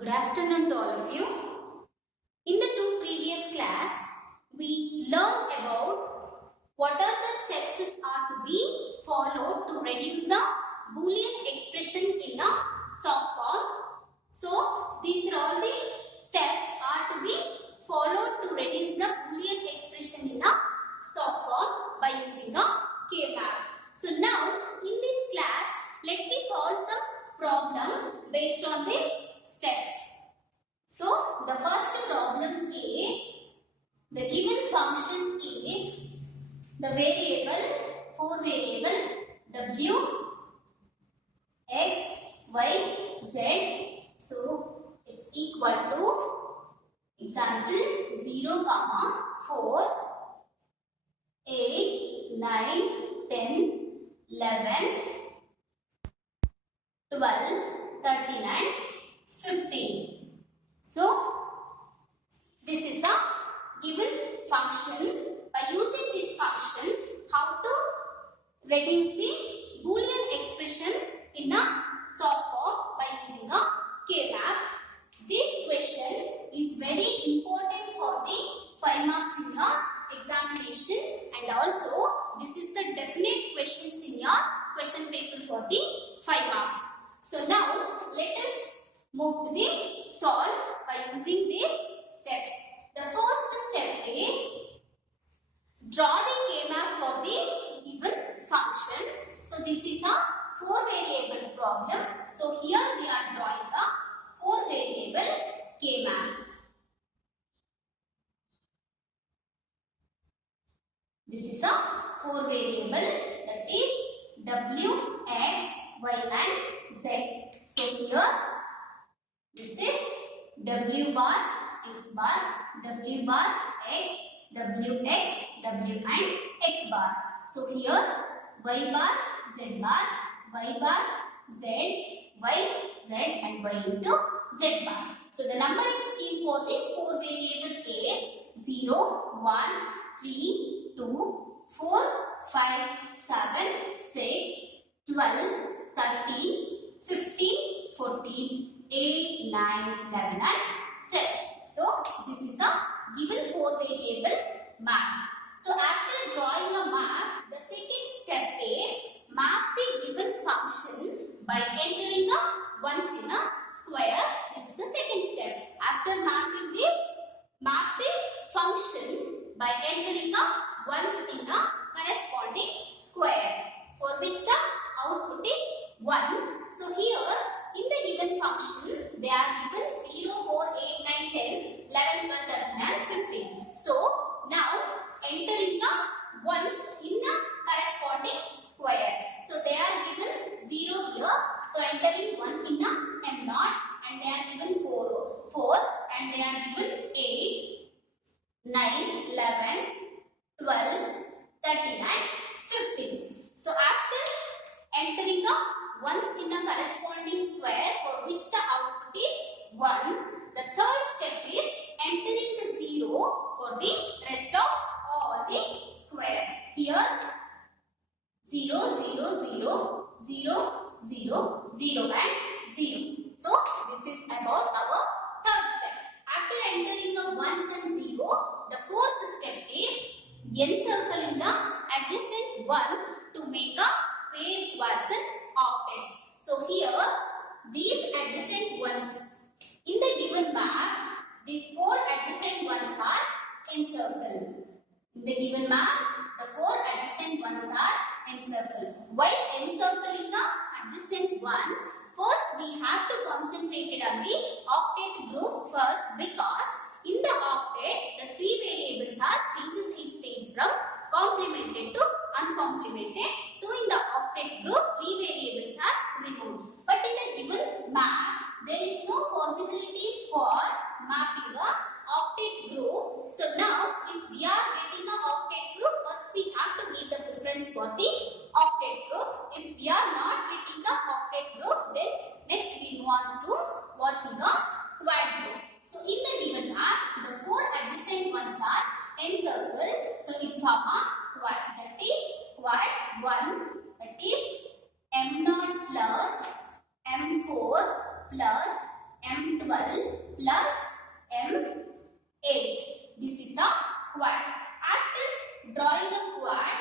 Good afternoon to all of you. In the two previous class, we learned about what are the steps are to be followed to reduce the Boolean expression in a SOP form. So, these are all the steps are to be followed to reduce the Boolean expression in a SOP form by using a K-map. So, now in this class, let me solve some problem based on these steps. So, the first problem is the given function is the variable, 4 variable w, x, y, z. So, it's equal to example 0, 4, 8, 9, 10, 11, 12, 13 and 15. So, this is a given function. By using this function, how to reduce the Boolean expression in a SOP form by using a K-map. This question is very important for the 5 marks in your examination, and also this is the definite questions in your question paper for the 5 marks. So now let us move to the solve by using these steps. The first step is draw the K-map for the given function. So this is a 4 variable problem. So here we are drawing a 4 variable K-map. This is a 4 variable, that is w, x, y and z. So here this is w bar, x bar, w bar, x, w, x, w and x bar. So here y bar, z bar, y bar, z, y, z and y into z bar. So the numbering scheme for this 4 variable is 0, 1, 3, 2, 4, 5, 7, 6, 12, 13, 15, 14, 8, 9, 11 and 10. So, this is the given 4 variable map. So, after drawing a map, the second step is map the given function by entering a ones in a square. This is the second step. After mapping this, map the function by entering a ones in a corresponding square, for which the output is 1. So, here in the given function, they are given 0, 4, 8, 9, 10, 11, 12, 13 and 15. So, now entering a ones in a corresponding square. So, they are given 0 here. So, entering 1 in a M0 and they are given 4 and they are given 8, 9, 11, 12, 13 and 15. So, after entering a ones in a corresponding square for which the output is 1, the third step is entering the 0 for the rest of all the square. Here 0, 0, 0, 0, 0, 0 and 0. So, this is about our third step. After entering the ones and 0, the fourth step is encircling the adjacent 1 to make a pair quads and octets. So here these adjacent ones in the given map, these 4 adjacent ones are encircled. In the given map, the 4 adjacent ones are encircled. While encircling the adjacent ones, first we have to concentrate on the octet group first, because in the octet the 3 variables are changes in stage from complemented to uncomplemented. So, in the octet group, 3 variables are removed. But in the given map, there is no possibilities for mapping a octet group. So, now if we are getting a octet group, first we have to give the preference for the octet group. If we are not getting the octet group, then next we want to watching a quad group. So, in the given map, the 4 adjacent ones are encircled. So, it form a quad, that is quad 1, that is M0 plus M4 plus M12 plus M8. This is a quad. After drawing the quad,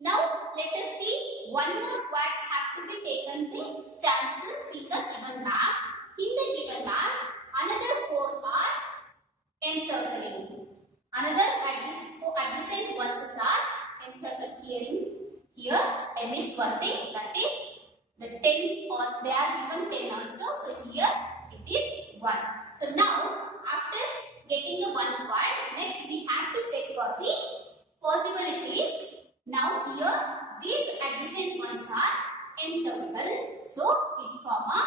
now let us see one more quads have to be taken the chances in the given map. In the given map, another 4 are encircling. Another adjacent ones are encircled here. I missed one thing, that is the 10, or they are given 10 also. So here it is 1. So now after getting the one quad, next we have to check for the possibilities. Now here these adjacent ones are encircled, so it form a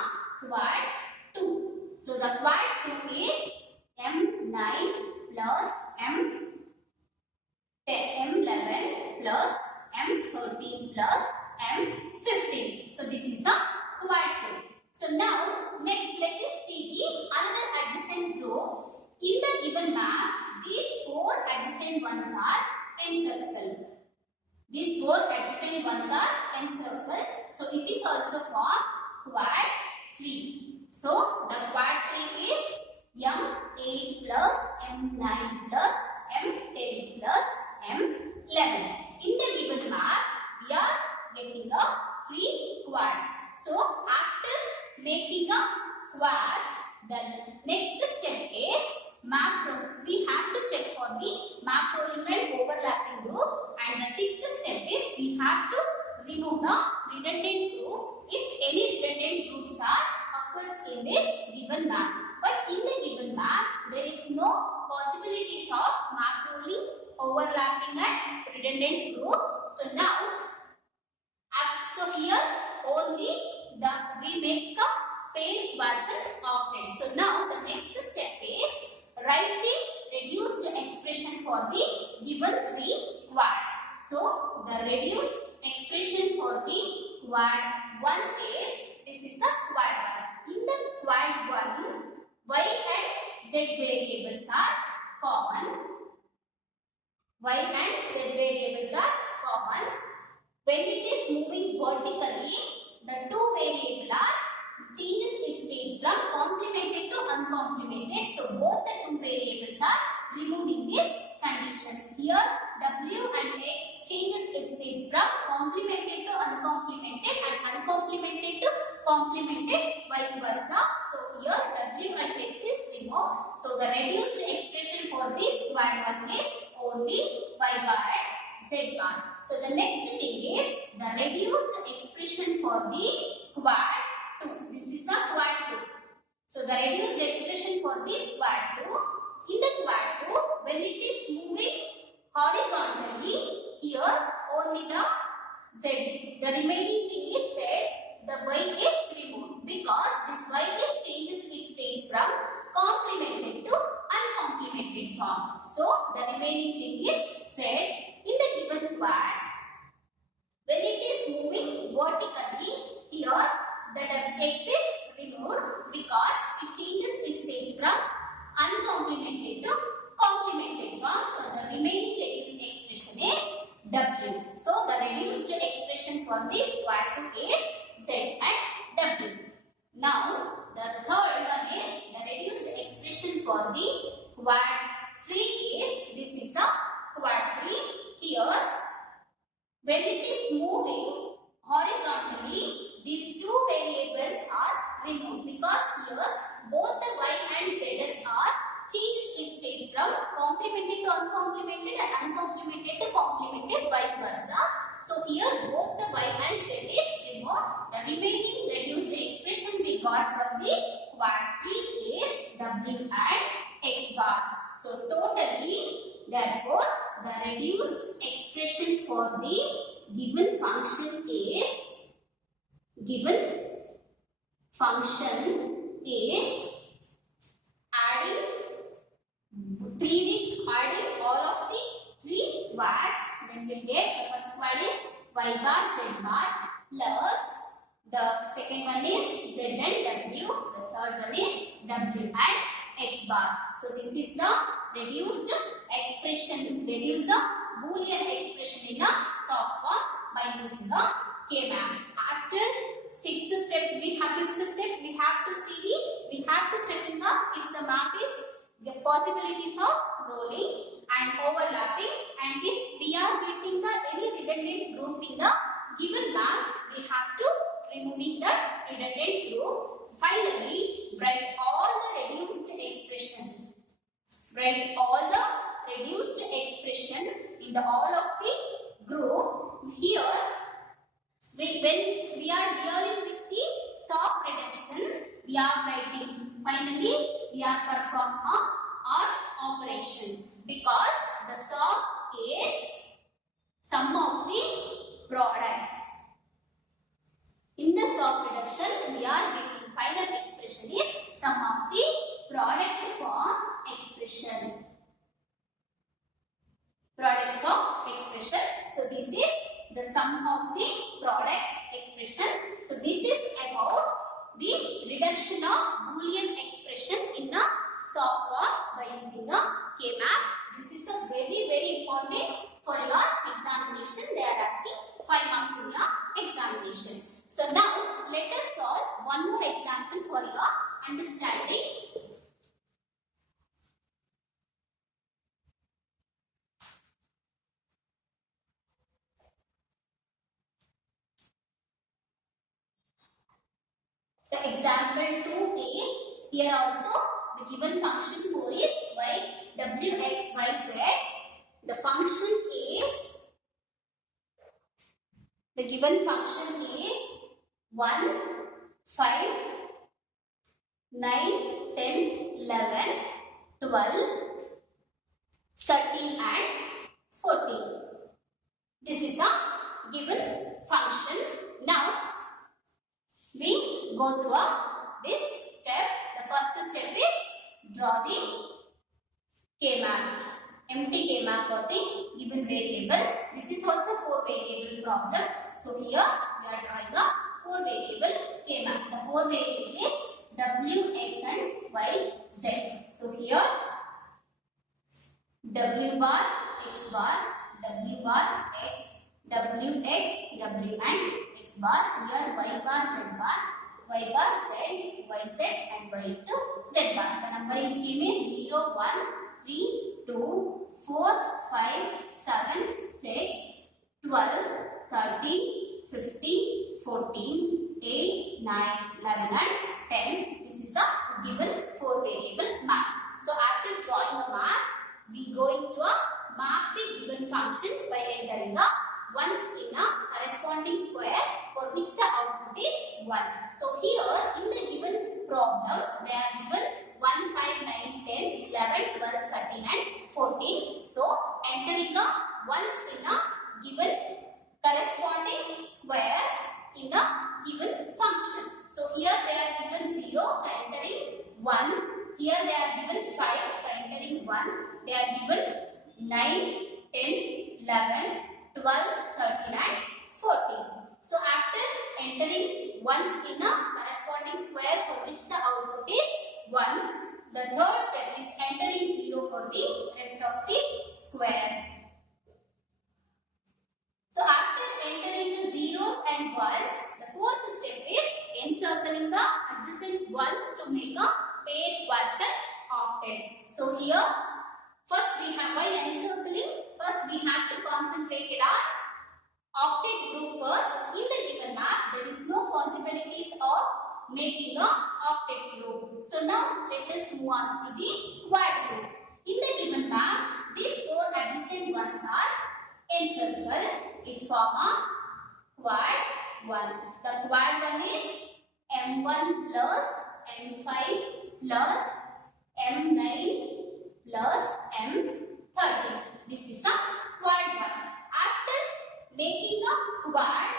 quad 2. So the quad 2 is M9 plus M11 plus M13 plus M15. So this is a quad 2. So now next let us see the another adjacent group. In the given map, these 4 adjacent ones are encircled. These 4 adjacent ones are encircled. So it is also for quad 3. So the quad 3 is M8 plus M9 plus M10 plus M11. In the given map, we are getting a 3 quads. So after making a quads, the next step is map roll. We have to check for the map rolling and overlapping group, and the 6th step is we have to remove the redundant group if any redundant groups are occurs in this given map. But in the given map, there is no possibilities of map rolling, overlapping and redundant group. So now, here only we make a pair quads and octets. So now the next step is write the reduced expression for the given 3 quads. So the reduced expression for the quad 1 is, this is a quad 1. In the quad 1, y and z variables are common. Y and z variables are common. When it is moving vertically, the 2 variables are changes its state from complemented to uncomplemented. So both the 2 variables are removed in this condition. Here w and x changes its states from complemented to uncomplemented and uncomplemented to complemented, vice versa. So here w and x is removed. So the reduced expression for this quad 1 is only y bar and z bar. So the next thing is the reduced expression for the quad 2. This is a quad 2. So the reduced expression for this quad 2. In the quad 2, when it is moving horizontally, here only the z. The remaining thing is z. The y is removed because this y is changes its states from complemented to uncomplemented form. So the remaining thing is z. In the given quads, when it is moving vertically, here the x is removed because it changes its states from uncomplemented to complemented form. So the remaining reduced expression is w. So the reduced expression for this quad 2 is z and w. Now the third one is the reduced expression for the quad 3 is, this is a quad 3. Here, when it is moving horizontally, these 2 variables are removed because here both the y and z are changes its states from complemented to uncomplemented and uncomplemented to complemented, vice versa. So here both the y and z is removed. The remaining reduced expression we got from the quad 3 is w and x bar. So totally, therefore, the reduced expression for the given function is adding all of the 3 quads, then we'll get the first quad is y bar z bar plus the second one is z and w, the third one is w and x bar. So this is the reduced expression, reduce the Boolean expression in a SOP form by using the K-map. After 5th step, we have to see the, we map is the possibilities of rolling and overlapping, and if we are getting the any redundant group in the given map, we have to removing that redundant group. Finally, write all the reduced expression. Write all the reduced expression in the all of the group. Here, when we are dealing with the SOP reduction, we are writing. Finally, we are perform a OR operation because the SOP is sum of the product. In the SOP reduction, we are getting final expression is sum of the product form expression. Product form expression. So this is the sum of the product expression. So this is about the reduction of Boolean expression in a SOP form by using a K-map. This is a very important for your examination. They are asking 5 marks in your examination. So now let us solve one more example for your understanding. The example 2 is here also the given function 4 is y, w, x, y, z. The function is, the given function is 1, 5, 9, 10, 11, 12, 13 and 14. This is a given function. Now, we go through this step. The first step is draw the K-map. Empty K-map for the given variable. This is also 4 variable problem. So here we are drawing a 4 variable K-map. The 4 variable is W, X and Y, Z. So here W bar, X bar, W bar, X, W, X, W and X bar. Here Y bar, Z bar, Y bar, Z, Y, Z and Y to Z bar. The numbering scheme is 0, 1, 3, 2, 4, 5, 7, 6, 12, 13, 15, 14, 8, 9, 11 and 10. This is a given 4 variable map. So after drawing a map, we going to map the given function by entering the ones in a corresponding square for which the output is 1. So here in the given problem, they are given 1, 5, 9, 10, 11, 12, 13 and 14. So entering the ones in a given corresponding squares in a given function. So here they are given 0, so entering 1. Here they are given 5, so entering 1. They are given 9, 10, 11, 12, 13 and 14. So after entering ones in a corresponding square for which the output is 1, the third step is entering 0 for the rest of the square. So after entering the zeros and ones, the fourth step is encircling the adjacent ones to make a pair quads and octets. So here, first we have, while encircling, first we have to concentrate on octet group first. In the given map, there is no possibilities of making a octet group. So now let us move on to the quad group. In the given map, these 4 adjacent ones are encircled. It form a quad 1. The quad 1 is M1 plus M5 plus M9 plus M30. This is a quad 1. After making a quad,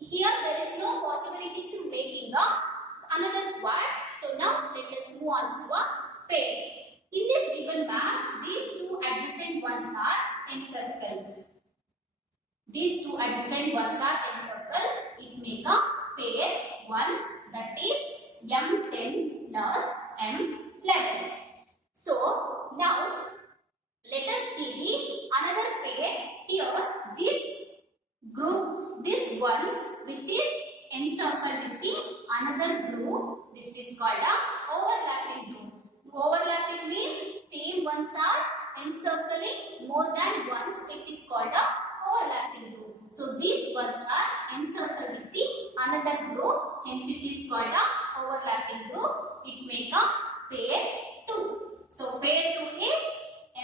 here there is no possibilities to making another quad. So now let us move on to a pair. In this given map, these 2 adjacent ones are encircled. These 2 adjacent ones are encircled. It make a pair 1, that is M10 plus M11. So now let us see the another pair. Here this group, this ones which is encircled with the another group, this is called a overlapping group. overlapping means same ones are encircling more than once. It is called a overlapping group. So these ones are encircled with the another group. Hence it is called a overlapping group. It make a pair 2. So pair 2 is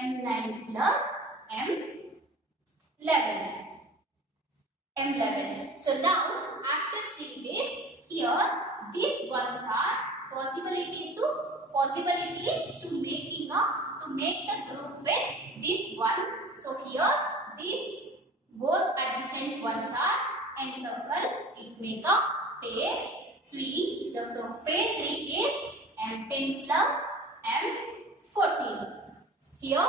M9 plus M11. M11. So now after seeing this, here these ones are possibilities to make the group with this one. So here these both adjacent ones are encircled. It make a pair 3. So pair 3 is M10 plus M14. Here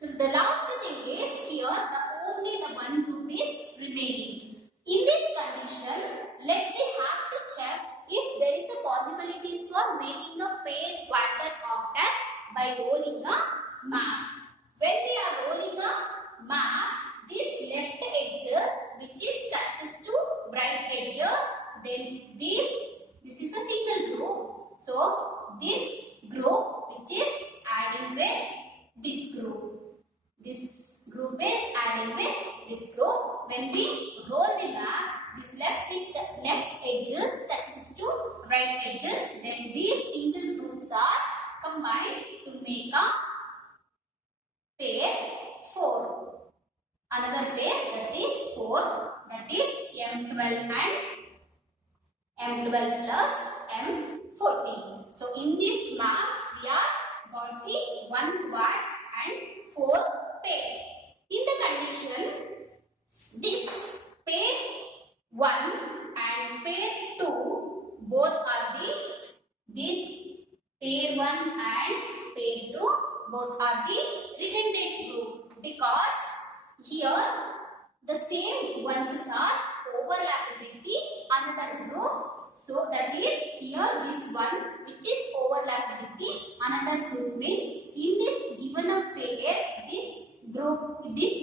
the last thing is here only the one group is remaining. In this condition, let me have to check if there is a possibilities for making a pair quads and octets by rolling a map. When we are rolling a map, these left edges which is touches to right edges, then this is a single group. So this group which is adding with this group. This group is adding with this group. When we roll the map, this left edges touches to right edges. Then these single groups are combined to make a pair 4. Another pair, that is 4. That is M12 and M12 plus M14. So in this map, we are got the 1 quads and 4 pair. In the condition, this pair 1 and pair 2 both are this pair 1 and pair 2 both are the redundant group, because here the same ones are overlapping with the another group. So that is here this one which is overlapping with the another group means in this given a pair, this group, this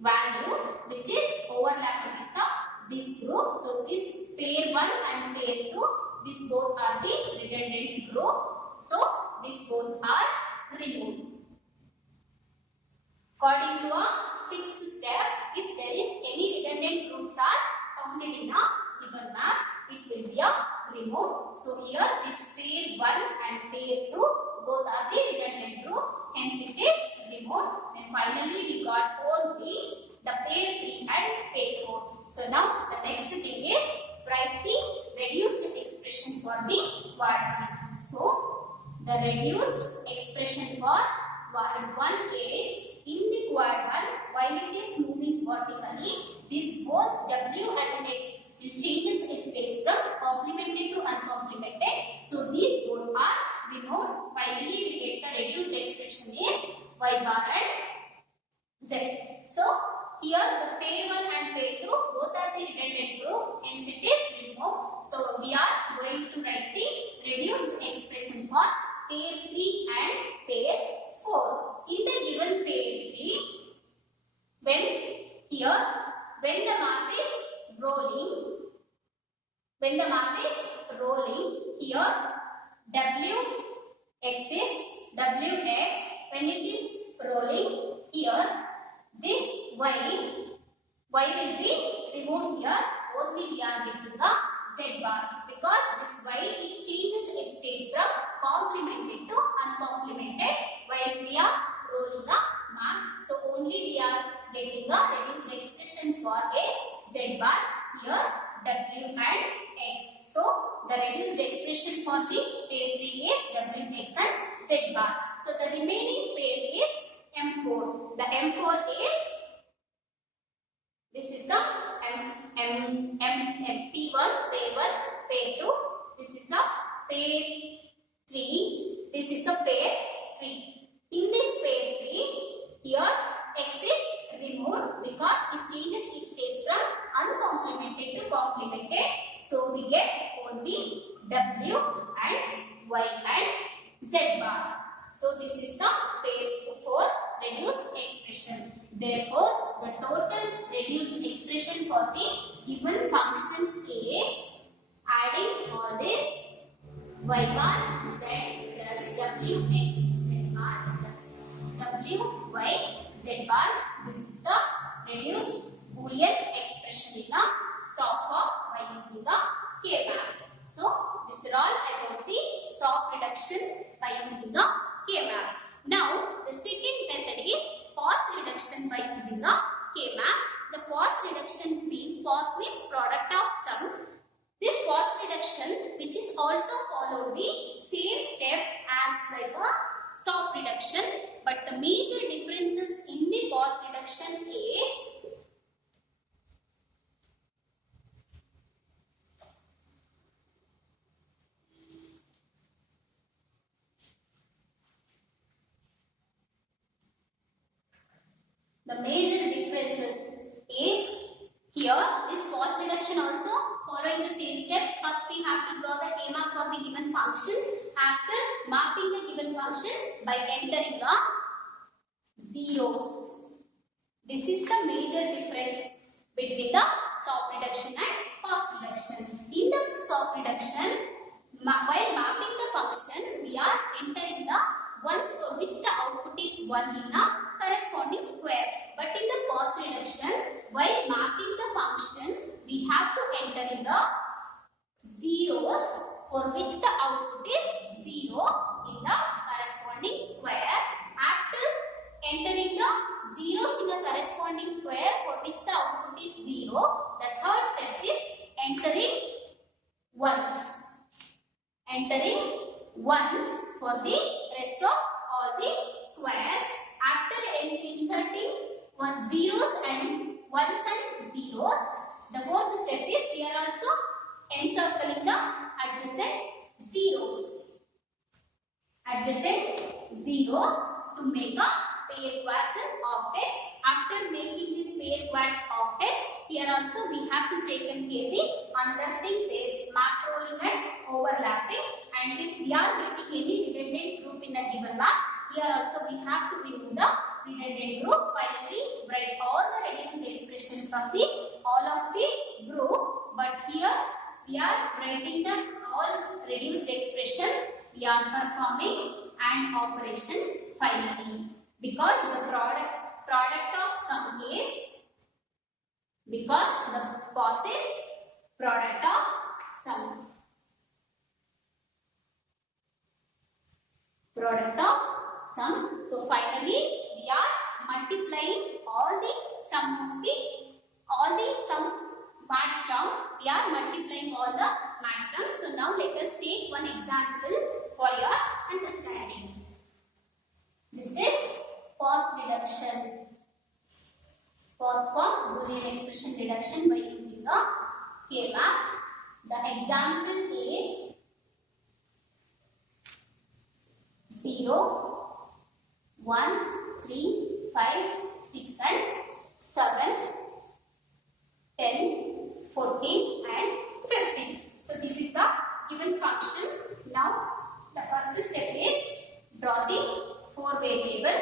value which is overlapping with this group. So this pair 1 and pair 2, these both are the redundant group. So these both are removed. According to our 6th step, if there is any redundant groups are found in a given map, it will be a removed. So here this pair 1 and pair 2 both are the redundant group, hence it is removed. And finally we got only the pair 3 and pair 4. So now the next thing is write the reduced expression for the quad 1. So the reduced expression for quad 1 is in the quad 1, while it is moving vertically, this both W and X will changes its states from complemented to uncomplemented. So these both are removed. Finally, we get the reduced expression is Y bar and Z. So here the pair 1 and pair 2 both are the redundant group, hence it is removed. So we are going to write the reduced expression for pair 3 and pair 4. In the given pair 3, when the map is rolling, here Wx, when it is rolling here, this y will be removed here. Only we are getting the z bar, because this y is changes its stage from complemented to uncomplemented while we are rolling the map. So only we are getting the reduced expression for a z bar here, W and X. So the reduced expression for the pair 3 is W, X and Z bar. So the remaining pair is M4. The M4 is, this is the P1, pair 1, pair 2. This is the pair 3. This is the pair 3. In this pair 3, here X is removed because it changes its states from uncomplemented to complemented. So we get only W and Y and Z bar. So this is the pair 4 reduced expression. Therefore, the total reduced expression for the given function is adding all this y bar z plus W x z bar plus W y z bar. This is the reduced Boolean expression in the SOP form by using the K-map. So this is all about the SOP reduction by using the K-map. Now the second method is POS reduction by using the K-map. The POS reduction means product of sum. This POS reduction, which is also followed the same step as like a SOP reduction, but the major differences in the POS reduction is here this POS reduction also following the same steps. First we have to draw the K-map for the given function. After mapping the given function by entering the zeros. This is the major difference between the SOP reduction and POS reduction. In the SOP reduction, while mapping the function, we are entering the ones for which the output is 1 in a corresponding square. But in the POS reduction, while mapping the function, we have to enter in the zeros for which the output is 0 in the corresponding square. After entering the zeros in the corresponding square for which the output is 0, the third step is entering ones. Entering ones for the rest of all the squares. After inserting zeros and ones and zeros, the fourth step is here also encircling the adjacent zeros. Adjacent zeros to make a pair quarts and octets. After making this pair quarts octets, here also we have to take care the another thing says map rolling and overlapping. And if we are getting any redundant group in the given map, here also we have to remove the redundant group. Finally, write all the reduced expression from the all of the group. But here we are writing the all reduced expression. We are performing an operation finally because the product of sum is because the POS is product of sum. Product of sum. So finally we are multiplying all the sum max term. We are multiplying all the max terms. So now let us take one example for your understanding. This is POS reduction. POS form Boolean expression reduction by using the K-map. The example is 0, 1, 3, 5, 6 and 7, 10, 14 and 15. So this is the given function. Now the first step is draw the 4 variable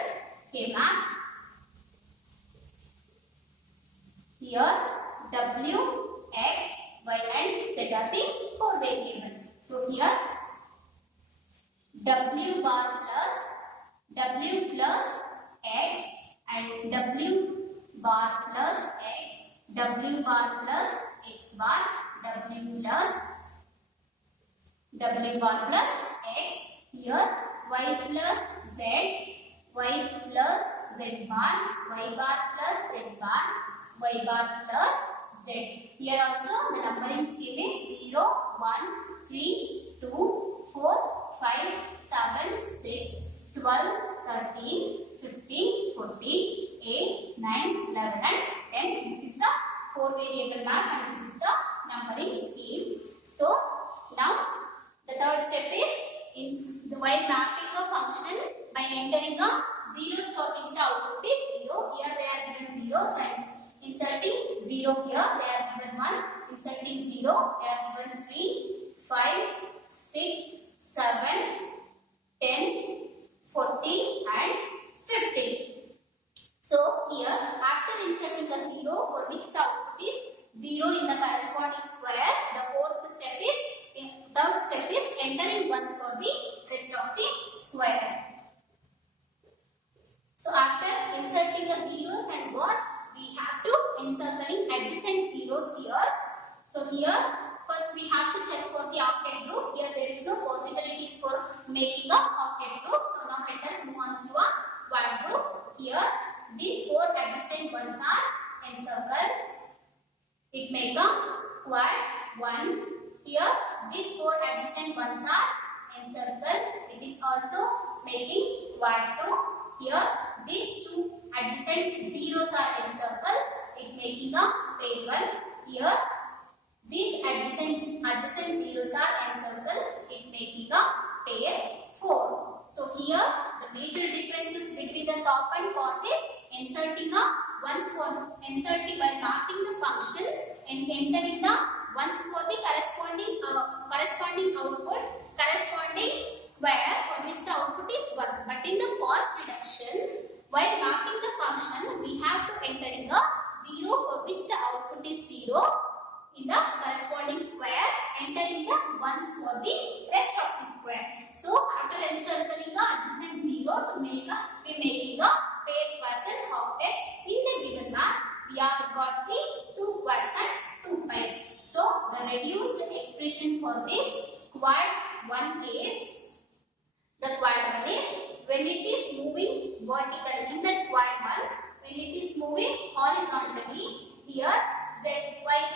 K-map. Here W, X, Y and Z are the 4 variable. So here W bar plus W plus X and W bar plus X, W bar plus X bar, W bar plus X. Here Y plus Z, Y plus Z bar, Y bar plus Z bar, Y bar plus Z. Here also the numbering scheme is 0, 1, 3, 2, 4, 5, 7, 6, 12, 13, 15, 14, 8, 9, 11 and 10. This is the 4 variable map and this is the numbering scheme. So now the third step is while mapping a function by entering the zeros for which the output is 0. Here they are given zeros and inserting 0 here they are given 1. Inserting 0 they are given 3, 5, 6, 7, 10, 14 and 15. So here after inserting a 0 for which the output is 0 in the corresponding square, the third step is entering ones for the rest of the square. after inserting the zeros and bars, we have to encircling adjacent zeros here. So here, first we have to check for the octet group. Here there is no possibilities for making a octet group. So now let us move on to a quad group. Here, these four adjacent ones are encircled. It make a quad 1. Here, these four adjacent ones are encircled. It is also making quad 2. Here, these two adjacent zeros are encircled. It making a pair 1. Here, these adjacent zeros are encircled. It making a pair 4. So here, the major differences between the SOP and PUC is inserting while marking the function and entering the ones for the corresponding output, corresponding square for which the output is 1. But in the PUC reduction, while marking the function, we have to entering a 0 for which the output is 0 in the corresponding square, entering the ones for the rest of the square. So after encircling the adjacent 0 to make we making a pair percent octets in the given map, we have got the 2 quads and 2 pairs. So the reduced expression for this quad 1 is, the quad 1 is when it is moving vertically in the quad 1, when it is moving horizontally, here Zy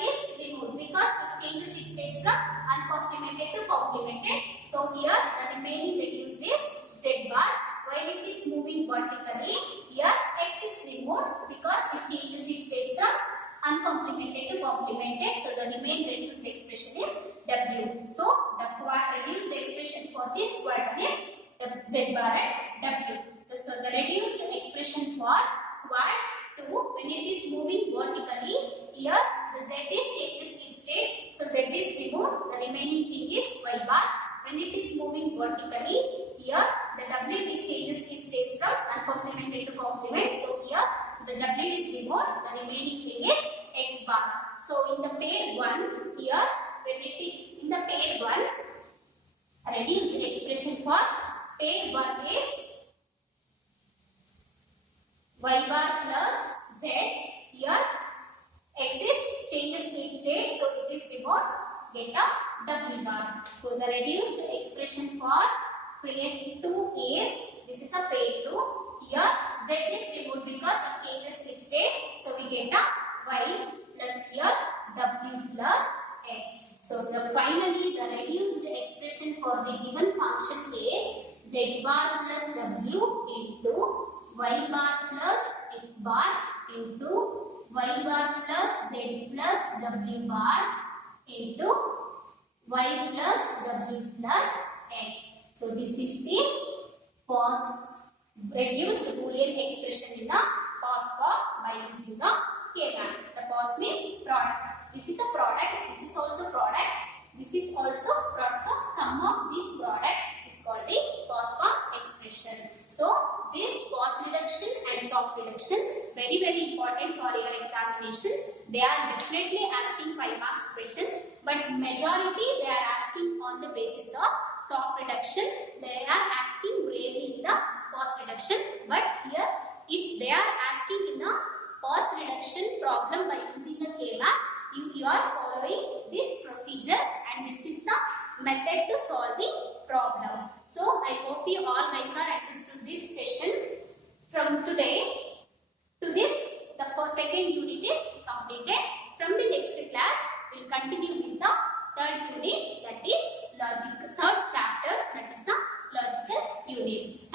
is removed because it changes its state from uncomplemented to complemented. So here the remaining reduced is Z bar. While it is moving vertically, here X is removed because it changes its state from uncomplemented to complemented. So the remaining reduced expression is W. So the reduced expression for this quad is Z bar and W. So the reduced expression for quad 2, when it is moving vertically, here the Z is changes its states. So Z is removed. The remaining thing is Y bar. When it is moving vertically, here the W is changes its states from uncomplemented to complement. So here the W is removed. The remaining thing is X bar. So in the pair 1, here when it is in the pair 1, reduced expression for pair 1 is Y bar plus Z. Here X is changes its state, so it is removed. Get a W bar. So the reduced expression for pair 2 is, this is a pair 2. Here Z is removed because it changes its state, so we get a Y plus here W plus X. So finally the reduced expression for the given function is Z bar plus W into Y bar plus X bar into Y bar plus Z plus W bar into Y plus W plus X. So this is the reduced Boolean expression in the PUC form by using the K-map. The PUC means product. This is a product. This is also product. This is also product. So sum of this product is called the PUC form expression. So this PUC reduction and SOP reduction very important for your examination. They are definitely asking 5 marks question, but majority they are asking on the basis of SOP reduction. They are asking rarely in the PUC reduction, but here if they are asking in a PUC reduction problem by using the K-map, you are following these procedures and this is the method to solve the problem. So I hope you all guys are understood this session. From today to this, the second unit is completed. From the next class, we will continue with the third unit, that is third chapter, that is the logical units.